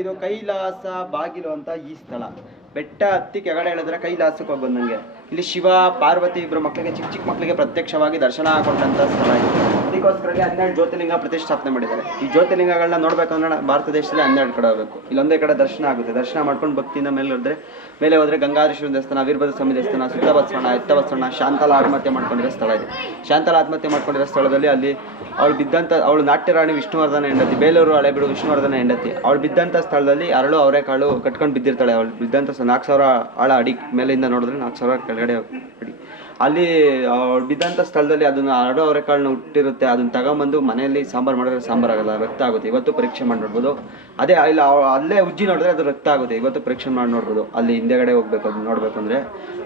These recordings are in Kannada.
ಇದು ಕೈಲಾಸ ಬಾಗಿಲು ಅಂತ ಈ ಸ್ಥಳ. ಬೆಟ್ಟ ಹತ್ತಿ ಕೆಳಗಡೆ ಹೇಳಿದ್ರೆ ಕೈಲಾಸಕ್ಕೆ ಹೋಗೋದು ನನಗೆ. ಇಲ್ಲಿ ಶಿವ ಪಾರ್ವತಿ ಇಬ್ಬರು ಮಕ್ಕಳಿಗೆ ಚಿಕ್ಕ ಮಕ್ಕಳಿಗೆ ಪ್ರತ್ಯಕ್ಷವಾಗಿ ದರ್ಶನ ಕೊಟ್ಟಂಥ ಸ್ಥಳ ಇದು. ಅದಕ್ಕೋಸ್ಕರ 12 ಜ್ಯೋತಿರ್ಲಿಂಗ ಪ್ರತಿಷ್ಠಾಪನೆ ಮಾಡಿದ್ದಾರೆ. ಈ ಜ್ಯೋತಿರ್ಲಿಂಗಗಳನ್ನ ನೋಡ್ಬೇಕಂದ್ರೆ ಭಾರತ ದೇಶದಲ್ಲಿ 12 ಕಡೆ ಹೋಗಬೇಕು. ಇಲ್ಲೊಂದೇ ಕಡೆ ದರ್ಶನ ಆಗುತ್ತೆ. ದರ್ಶನ ಮಾಡ್ಕೊಂಡು ಭಕ್ತಿಯಿಂದ ಮೇಲೆ ಹೋದ್ರೆ ಗಂಗಾಧರೇಶ್ವರ ದೇವಸ್ಥಾನ, ವೀರಭದ್ರ ಸ್ವಾಮಿ ದೇವಸ್ಥಾನ, ಸುತ್ತ ಬಸವಣ್ಣ, ಎತ್ತ ಬಸವಣ್ಣ, ಶಾಂತಲ ಆತ್ಮಹತ್ಯೆ ಮಾಡ್ಕೊಂಡಿರೋ ಸ್ಥಳ ಇದೆ. ಶಾಂತಲ ಆತ್ಮಹತ್ಯೆ ಮಾಡ್ಕೊಂಡಿರೋ ಸ್ಥಳದಲ್ಲಿ ಅಲ್ಲಿ ಅವಳು ನಾಟ್ಯರಾಣಿ ವಿಷ್ಣುವರ್ಧನ ಹೆಂಡತಿ, ಬೇಲೂರು ಹಳೆಬೀಡು ವಿಷ್ಣುವರ್ಧನ ಹೆಂಡತಿ. ಅವಳು ಬಿದ್ದಂಥ ಸ್ಥಳದಲ್ಲಿ ಅರಳು ಅವರೆಕಾಳು ಕಟ್ಕೊಂಡು ಬಿದ್ದಿರ್ತಾಳೆ. ಅವಳು ಬಿದ್ದಂಥ 4,000 ಆಳ ಅಡಿ ಮೇಲಿಂದ ನೋಡಿದ್ರೆ 4,000 ಕೆಳಗಡೆ ಅಡಿ. ಅಲ್ಲಿ ಅವಳು ಬಿದ್ದಂಥ ಸ್ಥಳದಲ್ಲಿ ಅದನ್ನ ಅರಳು ಅವರೆಕಾಳನ್ನ ಹುಟ್ಟಿರುತ್ತೆ. ಅದನ್ನ ತಗೊಂಬಂದು ಮನೆಯಲ್ಲಿ ಸಾಂಬಾರು ಮಾಡಿದ್ರೆ ಸಾಂಬಾರು ಆಗಲ್ಲ, ರಕ್ತ ಆಗುತ್ತೆ. ಇವತ್ತು ಪರೀಕ್ಷೆ ಮಾಡಿ ನೋಡ್ಬೋದು. ಅದೇ ಇಲ್ಲ ಅಲ್ಲೇ ಉಜ್ಜಿ ನೋಡಿದ್ರೆ ಅದು ರಕ್ತ ಆಗುತ್ತೆ. ಇವತ್ತು ಪರೀಕ್ಷೆ ಮಾಡಿ ನೋಡ್ಬೋದು. ಅಲ್ಲಿ ಹಿಂದೆಗಡೆ ಹೋಗ್ಬೇಕು ಅದನ್ನ ನೋಡ್ಬೇಕು ಅಂದರೆ.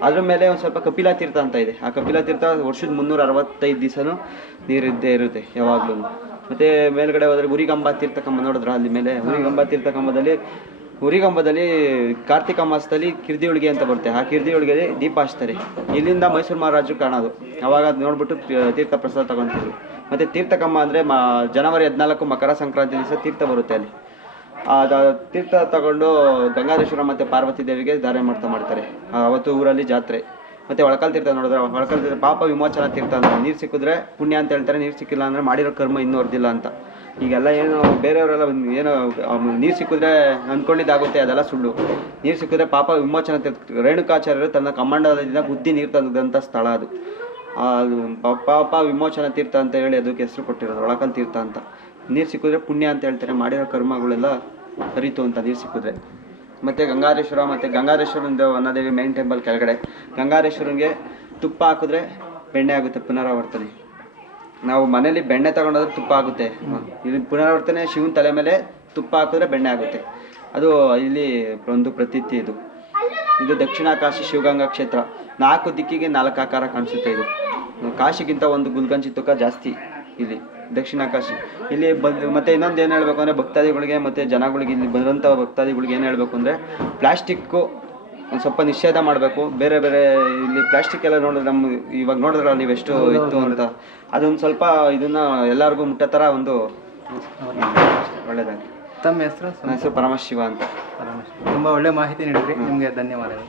ಅದ್ರ ಮೇಲೆ ಒಂದು ಸ್ವಲ್ಪ ಕಪಿಲಾ ತೀರ್ಥ ಅಂತ ಇದೆ. ಆ ಕಪಿಲಾ ತೀರ್ಥ ವರ್ಷದ 365 ದಿವಸನೂ ನೀರಿದ್ದೇ ಇರುತ್ತೆ ಯಾವಾಗ್ಲೂ. ಮತ್ತೆ ಮೇಲ್ಗಡೆ ಹೋದ್ರೆ ಉರಿಗಂಬ ತೀರ್ಥಕಂಬ ನೋಡಿದ್ರೆ ಅಲ್ಲಿ ಮೇಲೆ ಉರಿಗಂಬ ತೀರ್ಥಕಂಬದಲ್ಲಿ ಕಾರ್ತಿಕ ಮಾಸದಲ್ಲಿ ಕಿರ್ದಿ ಹುಳಿಗೆ ಅಂತ ಬರುತ್ತೆ. ಆ ಕಿರ್ದಿ ಹುಳಿಗೆ ದೀಪ ಹಚ್ತಾರೆ. ಇಲ್ಲಿಂದ ಮೈಸೂರು ಮಹಾರಾಜರು ಕಾಣೋದು. ಅವಾಗ ಅದು ನೋಡ್ಬಿಟ್ಟು ತೀರ್ಥ ಪ್ರಸಾದ ತಗೊತಿದ್ರು. ಮತ್ತೆ ತೀರ್ಥಕಂಬ ಅಂದರೆ ಜನವರಿ 14 ಮಕರ ಸಂಕ್ರಾಂತಿ ದಿವಸ ತೀರ್ಥ ಬರುತ್ತೆ. ಅಲ್ಲಿ ತೀರ್ಥ ತಗೊಂಡು ಗಂಗಾಧರೇಶ್ವರ ಮತ್ತು ಪಾರ್ವತಿ ದೇವಿಗೆ ಧಾರೆ ಮಾಡ್ತಾರೆ. ಅವತ್ತು ಊರಲ್ಲಿ ಜಾತ್ರೆ. ಮತ್ತು ಒಳಕಲ್ ತೀರ್ಥ ನೋಡಿದ್ರೆ ಒಳಕಲ್ ತೀರ್ಥ ಪಾಪ ವಿಮೋಚನ ತೀರ್ಥ ಅಂತ. ನೀರು ಸಿಕ್ಕಿದ್ರೆ ಪುಣ್ಯ ಅಂತ ಹೇಳ್ತಾರೆ, ನೀರು ಸಿಕ್ಕಿಲ್ಲ ಅಂದರೆ ಮಾಡಿರೋ ಕರ್ಮ ಇನ್ನೂ ಹೊರ್ದಿಲ್ಲ ಅಂತ. ಈಗೆಲ್ಲ ಏನು ಬೇರೆಯವರೆಲ್ಲ ಏನೋ ನೀರು ಸಿಕ್ಕಿದ್ರೆ ಅಂದ್ಕೊಂಡಿದ್ದಾಗುತ್ತೆ, ಅದೆಲ್ಲ ಸುಳ್ಳು. ನೀರು ಸಿಕ್ಕಿದ್ರೆ ಪಾಪ ವಿಮೋಚನ ತೀರ್ಥ. ರೇಣುಕಾಚಾರ್ಯರು ತನ್ನ ಕಮಂಡಲದಿಂದ ಬುದ್ಧಿ ನೀರು ತಂದಂಥ ಸ್ಥಳ ಅದು. ಪಾಪ ವಿಮೋಚನ ತೀರ್ಥ ಅಂತ ಹೇಳಿ ಅದಕ್ಕೆ ಹೆಸರು ಕೊಟ್ಟಿರೋದು ಒಳಕಲ್ ತೀರ್ಥ ಅಂತ. ನೀರು ಸಿಕ್ಕಿದ್ರೆ ಪುಣ್ಯ ಅಂತ ಹೇಳ್ತಾರೆ, ಮಾಡಿರೋ ಕರ್ಮಗಳೆಲ್ಲ ಹರಿತು ಅಂತ ನೀರು ಸಿಕ್ಕಿದ್ರೆ. ಮತ್ತು ಗಂಗಾಧರೇಶ್ವರ ವನದೇವಿ ಮೇನ್ ಟೆಂಪಲ್ ಕೆಳಗಡೆ ಗಂಗಾಧರೇಶ್ವರನಿಗೆ ತುಪ್ಪ ಹಾಕಿದ್ರೆ ಬೆಣ್ಣೆ ಆಗುತ್ತೆ, ಪುನರಾವರ್ತನೆ. ನಾವು ಮನೇಲಿ ಬೆಣ್ಣೆ ತಗೊಂಡೋದ್ರೆ ತುಪ್ಪ ಆಗುತ್ತೆ. ಇಲ್ಲಿ ಪುನರಾವರ್ತನೆ ಶಿವನ ತಲೆ ಮೇಲೆ ತುಪ್ಪ ಹಾಕಿದ್ರೆ ಬೆಣ್ಣೆ ಆಗುತ್ತೆ. ಅದು ಇಲ್ಲಿ ಒಂದು ಪ್ರತೀತಿ. ಇದು ದಕ್ಷಿಣ ಕಾಶಿ ಶಿವಗಂಗಾ ಕ್ಷೇತ್ರ. 4 ದಿಕ್ಕಿಗೆ 4 ಆಕಾರ ಕಾಣಿಸುತ್ತೆ. ಇದು ಕಾಶಿಗಿಂತ ಒಂದು ಗುಲ್ಗಂಜಿ ತೂಕ ಜಾಸ್ತಿ ಇಲ್ಲಿ ದಕ್ಷಿಣ ಕಾಶಿ. ಇಲ್ಲಿ ಮತ್ತೆ ಇನ್ನೊಂದು ಏನು ಹೇಳಬೇಕು ಅಂದರೆ ಭಕ್ತಾದಿಗಳಿಗೆ ಮತ್ತು ಜನಗಳಿಗೆ, ಇಲ್ಲಿ ಬಂದಂಥ ಭಕ್ತಾದಿಗಳಿಗೆ ಏನು ಹೇಳಬೇಕು ಅಂದರೆ ಪ್ಲಾಸ್ಟಿಕ್ಕು ಒಂದು ಸ್ವಲ್ಪ ನಿಷೇಧ ಮಾಡಬೇಕು. ಬೇರೆ ಇಲ್ಲಿ ಪ್ಲಾಸ್ಟಿಕ್ ಎಲ್ಲ ನೋಡಿದ್ರೆ ಇವಾಗ ನೋಡಿದ್ರಲ್ಲ ನೀವು ಎಷ್ಟು ಇತ್ತು ಅಂತ, ಅದೊಂದು ಸ್ವಲ್ಪ ಇದನ್ನು ಎಲ್ಲರಿಗೂ ಮುಟ್ಟೋ ಥರ ಒಂದು ಒಳ್ಳೆಯದಾಗಿ. ತಮ್ಮ ಹೆಸರು? ನನ್ನ ಹೆಸರು ಪರಮಶಿವ ಅಂತ. ತುಂಬ ಒಳ್ಳೆ ಮಾಹಿತಿ ನೀಡಿದ್ರಿ. ನಿಮಗೆ ಧನ್ಯವಾದಗಳು.